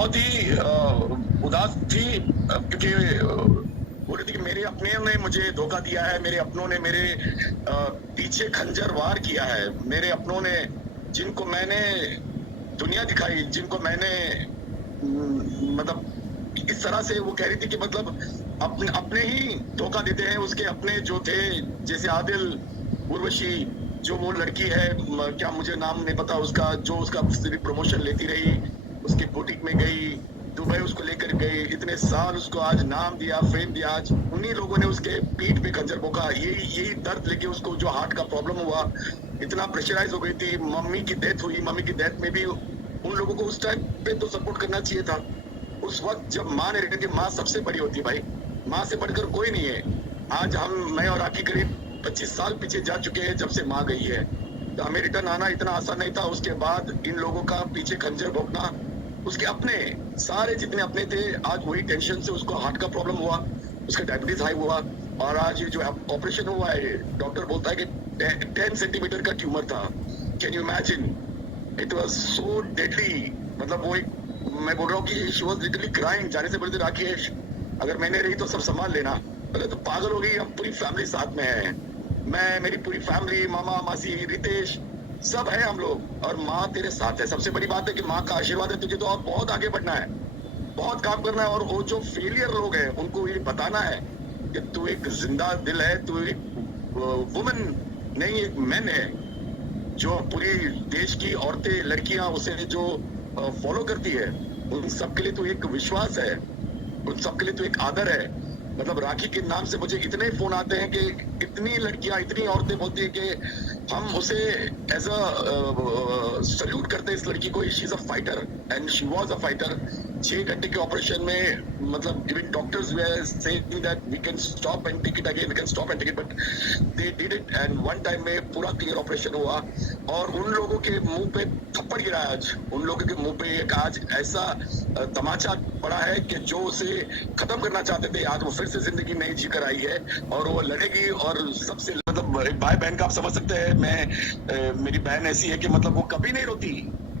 बहुत ही उदास थी क्योंकि बोल रही थी कि मेरे अपने ने मुझे धोखा दिया है, मेरे अपनों ने मेरे पीछे खंजर वार किया है, मेरे अपनों ने जिनको मैंने दुनिया दिखाई, जिनको मैंने मतलब इस तरह से वो कह रही थी कि मतलब अपने अपने ही धोखा देते हैं, उसके अपने जो थे जैसे आदिल, उर्वशी, जो वो लड़की है क्या मुझे नाम नहीं पता उसका, जो उसका सिर्फ प्रमोशन लेती रही, उसकी बुटीक में गई, दुबई उसको लेकर गई, इतने साल उसको आज नाम दिया, फेम दिया, आज उन्हीं लोगों ने उसके पीठ पे खंजर भोंका। यही यही दर्द लेके उसको जो हार्ट का प्रॉब्लम हुआ, इतना प्रेशराइज हो गई थी, मम्मी की डेथ हुई, मम्मी की डेथ में भी उन लोगों को उस टाइम पे तो सपोर्ट करना चाहिए था। उस वक्त जब माँ ने रहती, माँ सबसे बड़ी होती है भाई, माँ से बढ़कर कोई नहीं है। आज मैं और आकी करीब 25 साल पीछे जा चुके हैं जब से माँ गई है, तो हमें रिटर्न आना इतना आसान नहीं था। उसके बाद इन लोगों का पीछे खंजर भोंकना, उसके अपने सारे जितने अपने थे, आज वही टेंशन से उसको हार्ट का प्रॉब्लम हुआ, उसका डायबिटीज हाई हुआ, और आज ये जो ऑपरेशन हुआ है, डॉक्टर बोलता है कि 10 सेंटीमीटर का ट्यूमर था। Can you imagine, it was so deadly. मतलब वो एक, मैं बोल रहा हूँ कि शी वाज लिटरली क्राइंग, जाने से पहले राकेश अगर मैंने रही तो सब संभाल लेना। पहले तो पागल हो गई, हम पूरी फैमिली साथ में है, मैं, मेरी पूरी फैमिली, मामा मासी रितेश सब है हम लोग, और माँ तेरे साथ है। सबसे बड़ी बात है कि माँ का आशीर्वाद है तुझे, तो और बहुत आगे बढ़ना है, बहुत काम करना है। और वो जो फेलियर लोग हैं उनको ये बताना है कि तू एक जिंदा दिल है, तू एक वुमन नहीं, एक मैन है, जो पूरी देश की औरतें लड़कियां उसे जो फॉलो करती है, उन सबके लिए तो एक विश्वास है, उन सबके लिए तो एक आदर है। मतलब राखी के नाम से मुझे इतने फोन आते हैं कि इतनी लड़कियां, इतनी औरतें बोलती है कि हम उसे एज अ सल्यूट करते हैं इस लड़की को, she is a fighter and she was a fighter. 6 घंटे के ऑपरेशन में, मतलब even doctors were saying that we can stop and take it again, we can stop and take it, but they did it and one time में पूरा clear operation हुआ। और उन लोगों के मुंह पे थप्पड़ गिरा आज, उन लोगों के मुंह पे एक आज ऐसा तमाचा पड़ा है कि जो उसे खत्म करना चाहते थे, आज वो फिर से जिंदगी नई जी कर आई है, और वो लड़ेगी। और सबसे मतलब एक भाई बहन का आप समझ सकते हैं, मेरी बहन ऐसी है कि मतलब वो कभी नहीं रोती,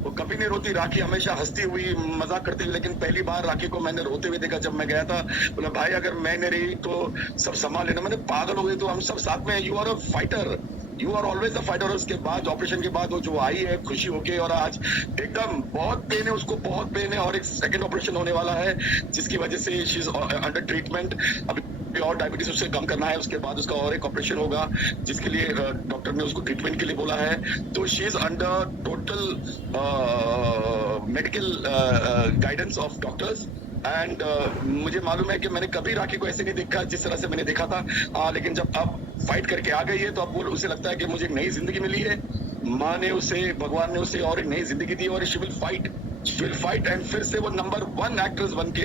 वो कभी नहीं रोती। राखी हमेशा हंसती हुई, मजाक करती हुई, लेकिन पहली बार राखी को मैंने रोते हुए देखा जब मैं गया था। बोला भाई अगर मैं नहीं रही तो सब संभाल लेना। मैंने, पागल हो गई, तो हम सब साथ में, you are a fighter, you are always a fighter. उसके बाद ऑपरेशन के बाद वो जो आई है खुशी होके, और आज एकदम बहुत पेन है उसको, बहुत पेन है, और एक सेकंड ऑपरेशन होने वाला है जिसकी वजह से शी इज अंडर ट्रीटमेंट। अभी और डायबिटीज उससे कम करना है, उसके बाद उसका और एक ऑपरेशन होगा जिसके लिए डॉक्टर ने उसको ट्रीटमेंट के लिए बोला है। तो she is under total medical guidance of doctors. And मुझे मालूम है कि मैंने कभी राखी को ऐसे नहीं देखा जिस तरह से मैंने देखा था, लेकिन जब अब फाइट करके आ गई है तो अब वो उसे लगता है कि मुझे एक नई जिंदगी मिली है, माँ ने उसे, भगवान ने उसे और एक नई जिंदगी दी, और शी विल फाइट एंड फिर से वो नंबर 1 एक्ट्रेस बन के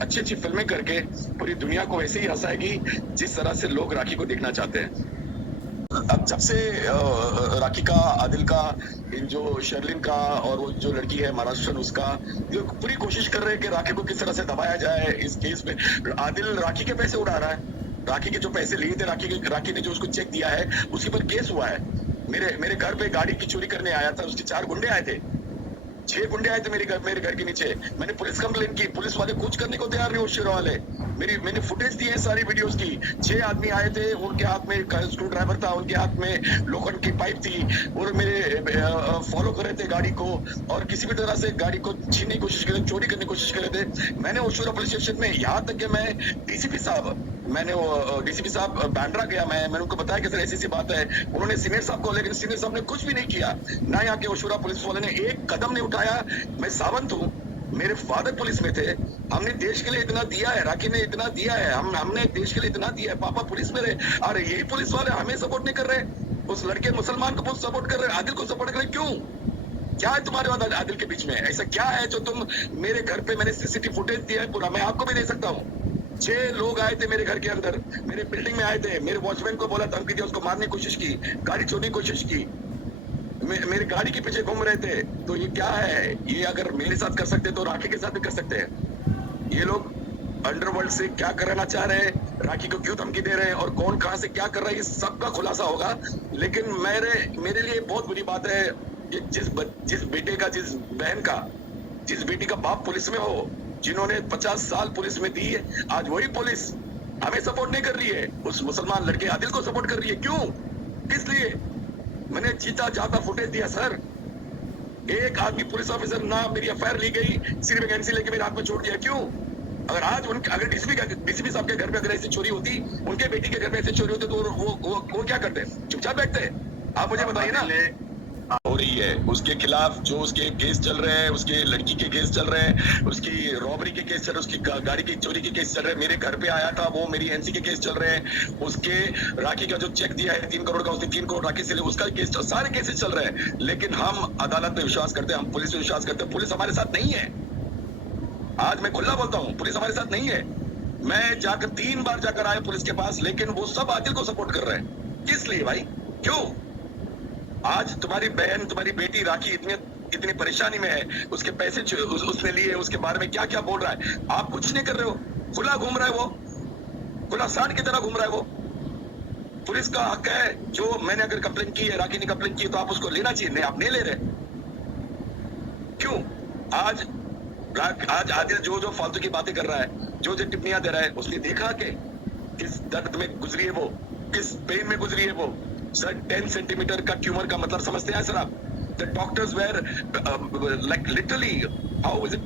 अच्छी अच्छी फिल्में करके पूरी दुनिया को वैसे ही हंसाएगी जिस तरह से लोग राखी को देखना चाहते हैं। अब जब से राखी का, आदिल का, इन जो शर्लिन का, और वो जो लड़की है महाराष्ट्र, उसका ये पूरी कोशिश कर रहे हैं कि राखी को किस तरह से दबाया जाए इस केस में। आदिल राखी के पैसे उड़ा रहा है, राखी के जो पैसे लिए थे, राखी ने जो उसको चेक दिया है उसी पर केस हुआ है। मेरे घर पे गाड़ी की चोरी करने आया था, उसके 4 गुंडे आए थे, 6 गुंडे आए थे मेरे घर के नीचे। मैंने पुलिस कंप्लेन की, पुलिस वाले कुछ करने को तैयार नहीं, होशियार वाले। मैंने फुटेज दी है सारी वीडियोस की। 6 आदमी आए थे, उनके हाथ में स्क्रू ड्राइवर था, उनके हाथ में लोखंड की पाइप थी, और मेरे फॉलो कर रहे थे गाड़ी को, और किसी भी तरह से गाड़ी को छीनने की कोशिश कर रहे, चोरी करने की कोशिश कर रहे थे। मैंने होशियार पुलिस स्टेशन में, यहाँ तक कि मैं डीसीपी साहब, मैंने वो डीसीपी साहब बांद्रा गया, मैंने उनको बताया कि सर ऐसी सी बात है। उन्होंने सीनियर साहब को, लेकिन सीनियर साहब ने कुछ भी नहीं किया, ना यहाँ के होशियार पुलिस वाले ने एक कदम नहीं उठाया। मैं सावंत हूँ, मेरे फादर पुलिस में थे, हमने देश के लिए इतना दिया है, राखी ने इतना दिया है, हमने देश के लिए इतना दिया है, पापा पुलिस में रहे। अरे यही पुलिस वाले हमें सपोर्ट नहीं कर रहे, उस लड़के मुसलमान को बहुत सपोर्ट कर रहे, आदिल को सपोर्ट कर रहे, क्यों? क्या है तुम्हारे और आदिल के बीच में? ऐसा क्या है जो तुम, मेरे घर पे मैंने सीसीटीवी फुटेज दिया है पूरा, मैं आपको भी दे सकता हूँ। 6 लोग आए थे मेरे घर के अंदर, मेरे बिल्डिंग में आए थे, मेरे वॉचमैन को बोला, धमकी दिया, उसको मारने की कोशिश की, गाड़ी चोरने की कोशिश की, मेरी गाड़ी के पीछे घूम रहे थे। तो ये क्या है? ये अगर मेरे साथ कर सकते तो राखी के साथ भी कर सकते हैं। ये लोग अंडरवर्ल्ड से क्या कराना चाह रहे हैं, राखी को क्यों धमकी दे रहे हैं, और कौन कहां से क्या कर रहा है, ये सबका खुलासा होगा। लेकिन मेरे लिए बहुत बुरी बात है कि जिस बेटे का, जिस बहन का जिस बेटी का बाप पुलिस में हो, जिन्होंने 50 साल पुलिस में दी है, आज वही पुलिस हमें सपोर्ट नहीं कर रही है, उस मुसलमान लड़के आदिल को सपोर्ट कर रही है। क्यों? किस लिए? मैंने जीता जाता फुटेज दिया सर। एक आदमी पुलिस ऑफिसर ना मेरी एफआईआर ली गई, सिर्फ एक एनसी लेके मेरे हाथ में छोड़ दिया। क्यों? अगर आज उनके अगर डीसीपी साहब के घर पे अगर ऐसी चोरी होती, उनके बेटी के घर में ऐसी चोरी होती, तो वो क्या करते? चुपचाप बैठते? आप मुझे बताइए ना। हो रही है उसके खिलाफ, जो उसके केस चल रहे हैं, उसके लड़की के केस चल रहे हैं, उसकी रॉबरी के केस चल रहे हैं, उसकी गाड़ी की चोरी के केस चल रहे हैं, मेरे घर पे आया था वो, मेरी एनसी के केस चल रहे हैं, उसके राखी का जो चेक दिया है 3 करोड़ का, उसने 3 करोड़ राखी से ले, उसका केस, सारे केसेस चल रहे हैं। लेकिन हम अदालत में विश्वास करते हैं, हम पुलिस में विश्वास करते हैं। पुलिस हमारे साथ नहीं है। आज मैं खुला बोलता हूँ, पुलिस हमारे साथ नहीं है। मैं जाकर 3 बार जाकर आया पुलिस के पास, लेकिन वो सब आदिल को सपोर्ट कर रहे हैं। किस लिए भाई? क्यों? आज तुम्हारी बहन, तुम्हारी बेटी राखी इतनी परेशानी में है, उसके पैसे उसने लिए, उसके बारे में क्या क्या बोल रहा है, आप कुछ नहीं कर रहे हो। खुला घूम रहा है वो, खुला सांड की तरह घूम रहा है वो। पुलिस का हक है, जो मैंने अगर कंप्लेन की है, राखी ने कंप्लेन की है, तो आप उसको लेना चाहिए। नहीं, आप नहीं ले रहे। क्यों? आज आदिल जो फालतू की बातें कर रहा है, जो टिप्पणियां दे रहा है, उसने देखा कि किस दर्द में गुजरी है वो, किस पेन में गुजरी है वो। सर 10 सेंटीमीटर का ट्यूमर का मतलब समझते हैं सर आप? The doctors were like literally, how is it